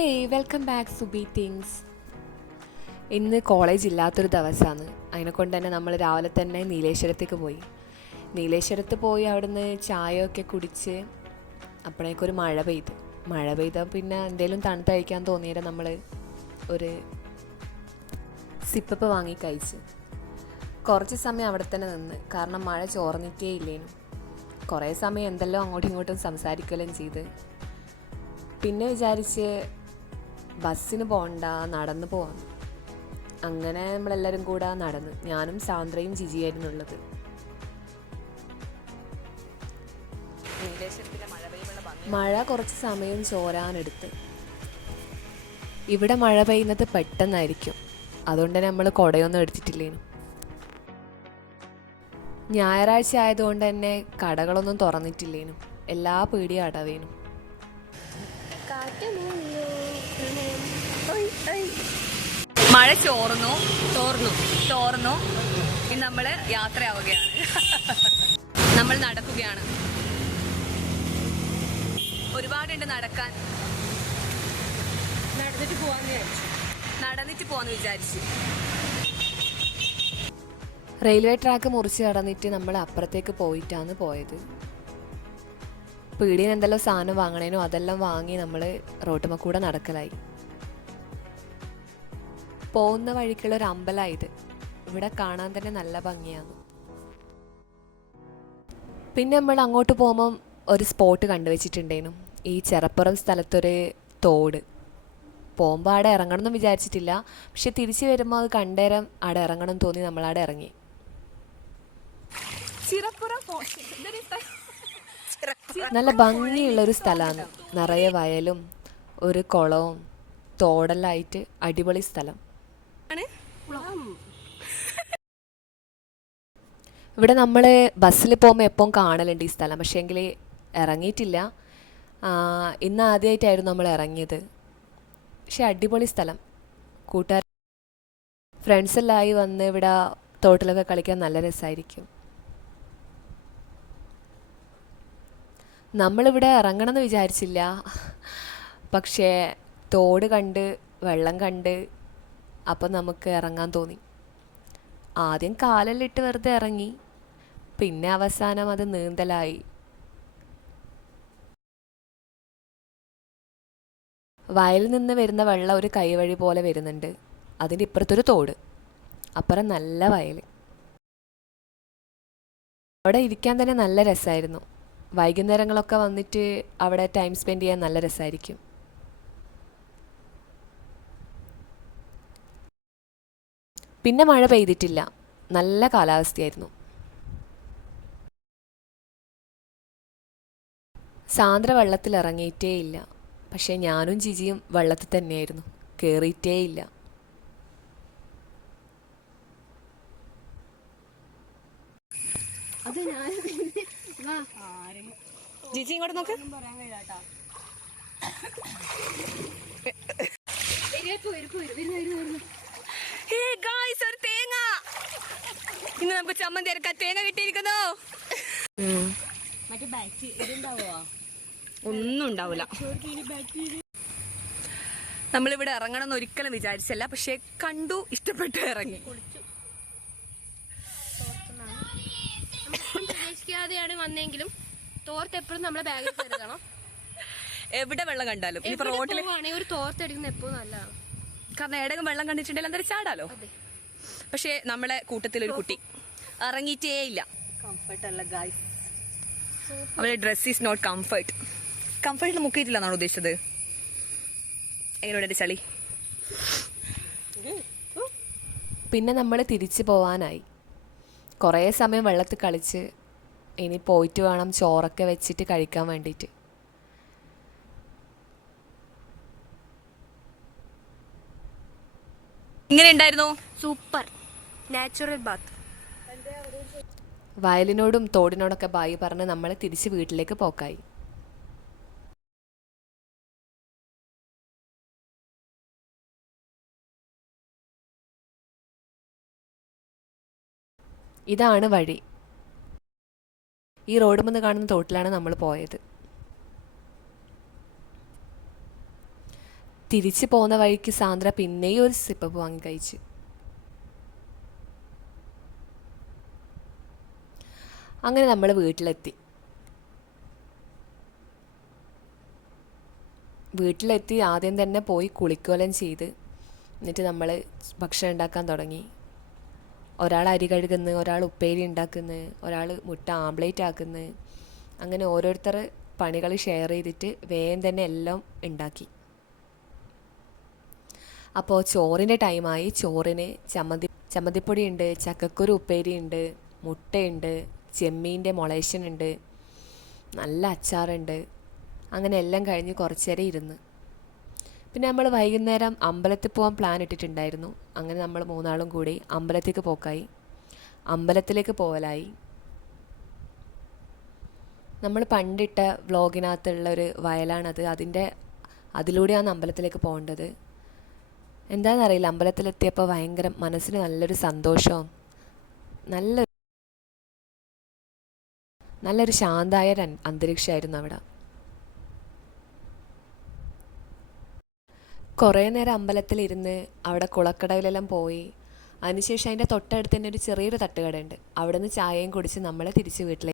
Hey welcome back Subi things. ഇന്ന് college ഇല്ലാത്തൊരു ദിവസമാണ്. അതിനെക്കൊണ്ട് തന്നെ നമ്മൾ രാവിലെ തന്നെ നീലേശ്വരത്തേക്ക് പോയി. നീലേശ്വരത്ത് പോയി അവിടുന്ന് ചായയൊക്കെ കുടിച്ച് അപ്പോഴേക്കൊരു മഴ പെയ്ത പിന്നെ എന്തെങ്കിലും തണുത്ത് കഴിക്കാൻ തോന്നിയിട്ട് നമ്മൾ ഒരു സിപ്പപ്പ് വാങ്ങി കഴിച്ച് കുറച്ച് സമയം അവിടെ തന്നെ നിന്ന്. കാരണം മഴ ചോർന്നിട്ടേ ഇല്ലേനു. കുറേ സമയം എന്തെല്ലാം അങ്ങോട്ടും ഇങ്ങോട്ടും സംസാരിക്കുകയും ചെയ്ത് പിന്നെ വിചാരിച്ച് ബസ്സിന് പോകണ്ട, നടന്ന് പോവാം. അങ്ങനെ നമ്മളെല്ലാവരും കൂടെ നടന്ന്. ഞാനും സാന്ദ്രയും ജിജിയായിരുന്നുള്ളത്. മഴ കുറച്ച് സമയം ചോരാനെടുത്ത്. ഇവിടെ മഴ പെയ്യുന്നത് പെട്ടെന്നായിരിക്കും, അതുകൊണ്ട് തന്നെ നമ്മൾ കുടയൊന്നും എടുത്തിട്ടില്ലേനു. ഞായറാഴ്ച ആയതുകൊണ്ട് തന്നെ കടകളൊന്നും തുറന്നിട്ടില്ലേനു. എല്ലാ പീടിയും അടവേനു. മഴ ചോർന്നു ഇനി നമ്മൾ യാത്രയാവുകയാണ്. നമ്മൾ നടക്കുകയാണ്. ഒരുപാടുണ്ട് നടക്കാൻ. നടന്നിട്ട് പോവാന്ന് വിചാരിച്ചു. റെയിൽവേ ട്രാക്ക് മുറിച്ച് കടന്നിട്ട് നമ്മൾ അപ്പുറത്തേക്ക് പോയിട്ടാണ് പോയത്. പീടിയിൽ എന്തെല്ലാം സാധനം വാങ്ങണേനോ അതെല്ലാം വാങ്ങി നമ്മൾ റോട്ടുമ്മ കൂടെ നടക്കലായി. പോകുന്ന വഴിക്കുള്ള ഒരു അമ്പലമായത്. ഇവിടെ കാണാൻ തന്നെ നല്ല ഭംഗിയാണ്. പിന്നെ നമ്മൾ അങ്ങോട്ട് പോകുമ്പം ഒരു സ്പോട്ട് കണ്ടുവച്ചിട്ടുണ്ടേനു. ഈ ചെറപ്പുറം സ്ഥലത്തൊരു തോട്. പോകുമ്പോൾ അവിടെ ഇറങ്ങണമെന്നും വിചാരിച്ചിട്ടില്ല, പക്ഷെ തിരിച്ചു വരുമ്പോൾ അത് കണ്ടേരം അവിടെ ഇറങ്ങണം തോന്നി നമ്മളവിടെ ഇറങ്ങി. നല്ല ഭംഗിയുള്ളൊരു സ്ഥലമാണ്. നിറയെ വയലും ഒരു കുളവും തോടെല്ലായിട്ട് അടിപൊളി സ്ഥലം. ഇവിടെ നമ്മൾ ബസ്സിൽ പോകുമ്പോൾ എപ്പോഴും കാണലുണ്ട് ഈ സ്ഥലം, പക്ഷേ എങ്കിൽ ഇറങ്ങിയിട്ടില്ല. ഇന്ന് ആദ്യമായിട്ടായിരുന്നു നമ്മൾ ഇറങ്ങിയത്. പക്ഷെ അടിപൊളി സ്ഥലം. കൂട്ടുകാർ ഫ്രണ്ട്സെല്ലായി വന്ന് ഇവിടെ തോട്ടിലൊക്കെ കളിക്കാൻ നല്ല രസമായിരിക്കും. നമ്മളിവിടെ ഇറങ്ങണമെന്ന് വിചാരിച്ചില്ല, പക്ഷേ തോട് കണ്ട് വെള്ളം കണ്ട് അപ്പം നമുക്ക് ഇറങ്ങാൻ തോന്നി. ആദ്യം കാലെല്ലിട്ട് വെറുതെ ഇറങ്ങി, പിന്നെ അവസാനം അത് നീന്തലായി. വയലിൽ നിന്ന് വരുന്ന വെള്ളം ഒരു കൈവഴി പോലെ വരുന്നുണ്ട്. അതിൻ്റെ ഇപ്പുറത്തൊരു തോട്, അപ്പുറം നല്ല വയൽ. അവിടെ ഇരിക്കാൻ തന്നെ നല്ല രസമായിരുന്നു. വൈകുന്നേരങ്ങളൊക്കെ വന്നിട്ട് അവിടെ ടൈം സ്പെൻഡ് ചെയ്യാൻ നല്ല രസമായിരിക്കും. പിന്നെ മഴ പെയ്തിട്ടില്ല, നല്ല കാലാവസ്ഥയായിരുന്നു. സാന്ദ്ര വെള്ളത്തിൽ ഇറങ്ങിയിട്ടേ ഇല്ല, പക്ഷേ ഞാനും ജിജിയും വെള്ളത്തിൽ തന്നെയായിരുന്നു, കയറിയിട്ടേ ഇല്ല. ജിജി ഇങ്ങോട്ട് നോക്ക്. ഒരു തേങ്ങ. ഇന്ന് നമുക്ക് ചമ്മന്തി അരക്കാൻ തേങ്ങ കിട്ടിയിരിക്കുന്നു. ഒന്നും ഉണ്ടാവില്ല. നമ്മളിവിടെ ഇറങ്ങണം എന്ന് ഒരിക്കലും വിചാരിച്ചല്ല, പക്ഷെ കണ്ടു, ഇഷ്ടപ്പെട്ടു, ഇറങ്ങി. പ്രതീക്ഷിക്കാതെയാണ് വന്നെങ്കിലും തോർത്ത് എപ്പോഴും നമ്മുടെ ബാഗിൽ കരുതണം. എവിടെ വെള്ളം കണ്ടാലും ഇനിയിപ്പോ റോഡിൽ ഒരു തോർത്ത് എടുക്കുന്ന എപ്പോഴും നല്ലതാണ്. കാരണം എവിടെയും വെള്ളം കണ്ടിട്ടുണ്ടെങ്കിൽ എന്തായാലും ചാടാലോ. പക്ഷെ നമ്മളെ കൂട്ടത്തിലൊരു കുട്ടി ഇറങ്ങിയിട്ടേ ഇല്ല. കംഫർട്ടല്ല ഗൈസ്, അവരുടെ ഡ്രസ് ഈസ് നോട്ട് കംഫർട്ട്. കംഫർട്ടിൽ മുക്കിയിട്ടില്ല എന്നാണ് ഉദ്ദേശിച്ചത്. എങ്ങനെയുണ്ട് ചളി? പിന്നെ നമ്മൾ തിരിച്ചു പോവാനായി. കുറേ സമയം വെള്ളത്തിൽ കളിച്ച് ഇനി പോയിട്ട് വേണം ചോറൊക്കെ വെച്ചിട്ട് കഴിക്കാൻ വേണ്ടിയിട്ട്. ഇങ്ങനെ ഉണ്ടായിരുന്നു. Super natural bath. വയലിനോടും തോടിനോടൊക്കെ ബായി പറഞ്ഞ് നമ്മൾ തിരിച്ച് വീട്ടിലേക്ക് പോക്കായി. ഇതാണ് വഴി. ഈ റോഡ് മുന്ന് കാണുന്ന തോട്ടിലാണ് നമ്മൾ പോയത്. തിരിച്ച് പോകുന്ന വഴിക്ക് സാന്ദ്ര പിന്നെയും ഒരു സിപ്പപ്പ് വാങ്ങി കഴിച്ചു. അങ്ങനെ നമ്മൾ വീട്ടിലെത്തി ആദ്യം തന്നെ പോയി കുളിക്കോലം ചെയ്ത് എന്നിട്ട് നമ്മൾ ഭക്ഷണം ഉണ്ടാക്കാൻ തുടങ്ങി. ഒരാൾ അരി കഴുകുന്നു, ഒരാൾ ഉപ്പേരി ഉണ്ടാക്കുന്നു, ഒരാൾ മുട്ട ആംപ്ലേറ്റ് ആക്കുന്നു. അങ്ങനെ ഓരോരുത്തർ പണികൾ ഷെയർ ചെയ്തിട്ട് വേഗം തന്നെ എല്ലാം ഉണ്ടാക്കി. അപ്പോൾ ചോറിൻ്റെ ടൈമായി. ചോറിന് ചമ്മന്തിപ്പൊടി ഉണ്ട്, ചക്കക്കുരു ഉപ്പേരി ഉണ്ട്, മുട്ടയുണ്ട്, ചെമ്മീൻ്റെ മൊളേഷൻ ഉണ്ട്, നല്ല അച്ചാറുണ്ട്. അങ്ങനെ എല്ലാം കഴിഞ്ഞ് കുറച്ച് നേരം ഇരുന്ന്. പിന്നെ നമ്മൾ വൈകുന്നേരം അമ്പലത്തിൽ പോകാൻ പ്ലാൻ ഇട്ടിട്ടുണ്ടായിരുന്നു. അങ്ങനെ നമ്മൾ മൂന്നാളും കൂടി അമ്പലത്തിലേക്ക് പോകലായി. നമ്മൾ പണ്ടിട്ട വ്ളോഗിനകത്തുള്ളൊരു വയലാണത്. അതിലൂടെയാണ് അമ്പലത്തിലേക്ക് പോകേണ്ടത്. എന്താണെന്നറിയില്ല, അമ്പലത്തിലെത്തിയപ്പോൾ ഭയങ്കര മനസ്സിന് നല്ലൊരു സന്തോഷവും നല്ലൊരു ശാന്തമായ ഒരു അന്തരീക്ഷമായിരുന്നു അവിടെ. കുറേ നേരം അമ്പലത്തിലിരുന്ന് അവിടെ കുളക്കടയിലെല്ലാം പോയി. അതിനുശേഷം അതിൻ്റെ തൊട്ടടുത്ത് തന്നെ ഒരു ചെറിയൊരു തട്ടുകടയുണ്ട്. അവിടെ നിന്ന് ചായയും കുടിച്ച് നമ്മൾ തിരിച്ച് വീട്ടിലേക്ക്